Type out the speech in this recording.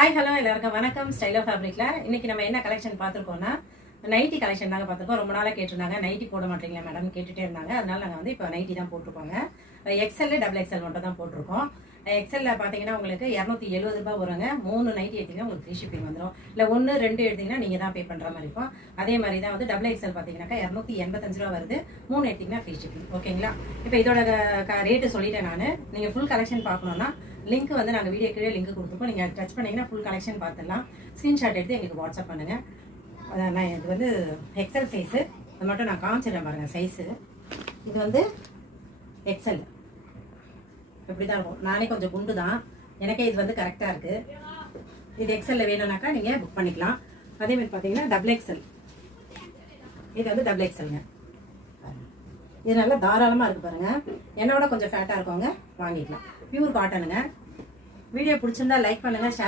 Hi hello எல்லாருக்கும் வணக்கம். Style of ஃபேப்ரிக்ல இன்னைக்கு நம்ம என்ன கலெக்ஷன் பார்த்துருக்கோம்னா நைட்டி கலெக்ஷன் தாங்க பார்த்துருக்கோம். ரொம்ப நாளாக கேட்டிருந்தாங்க, நைட்டி போட மாட்டீங்களா மேடம் கேட்டுகிட்டே இருந்தாங்க. அதனால நாங்கள் வந்து இப்போ நைட்டி தான் போட்டிருக்கோங்க. எக்ஸ்எல் டபுள் எக்ஸ்எல் மட்டும் தான் போட்டிருக்கோம். எக்ஸ்எல்ல பார்த்தீங்கன்னா உங்களுக்கு 270 ரூபாய் வருங்க. 3 நைட்டி எடுத்தீங்கன்னா உங்களுக்கு ஃப்ரீ ஷிப்பிங் வந்துடும். இல்லை 1 2 எடுத்தீங்கன்னா நீங்கள் தான் பே பண்ணுற மாதிரி இருக்கும். அதே மாதிரி தான் வந்து டபுள் எக்ஸ்எல் பார்த்தீங்கன்னாக்கா 285 ரூபா வருது. 3 எடுத்தீங்கன்னா ஃப்ரீ ஷிப்பிங். ஓகேங்களா? இப்போ இதோட ரேட்டு சொல்லிட்டேன் நான். நீங்கள் ஃபுல் கலெக்ஷன் பார்க்கணுன்னா லிங்க் வந்து நாங்கள் வீடியோ கீழே லிங்க் கொடுத்துருக்கோம். நீங்கள் டச் பண்ணிங்கன்னா ஃபுல் கலெக்ஷன் பார்த்துடலாம். ஸ்க்ரீன்ஷாட் எடுத்து எங்களுக்கு வாட்ஸ்அப் பண்ணுங்கள். நான் இது வந்து எக்ஸல் சைஸு, அது மட்டும் நான் காமிச்சிடுறேன் பாருங்கள் சைஸு. இது வந்து எக்ஸல் இப்படி தான் இருக்கும். நானே கொஞ்சம் குண்டு தான், எனக்கே இது வந்து கரெக்டாக இருக்குது. இது எக்ஸலில் வேணும்னாக்கா நீங்கள் புக் பண்ணிக்கலாம். அதேமாதிரி பார்த்தீங்கன்னா டபுள் எக்ஸல், இது வந்து டபுள் எக்ஸலுங்க. இது நல்லா தாராளமாக இருக்குது பாருங்கள். என்னோட கொஞ்சம் ஃபேட்டாக இருக்கவங்க வாங்கிக்கலாம். பியூர் காட்டனுங்க. வீடியோ பிடிச்சிருந்தா லைக் பண்ணுங்கள், ஷேர்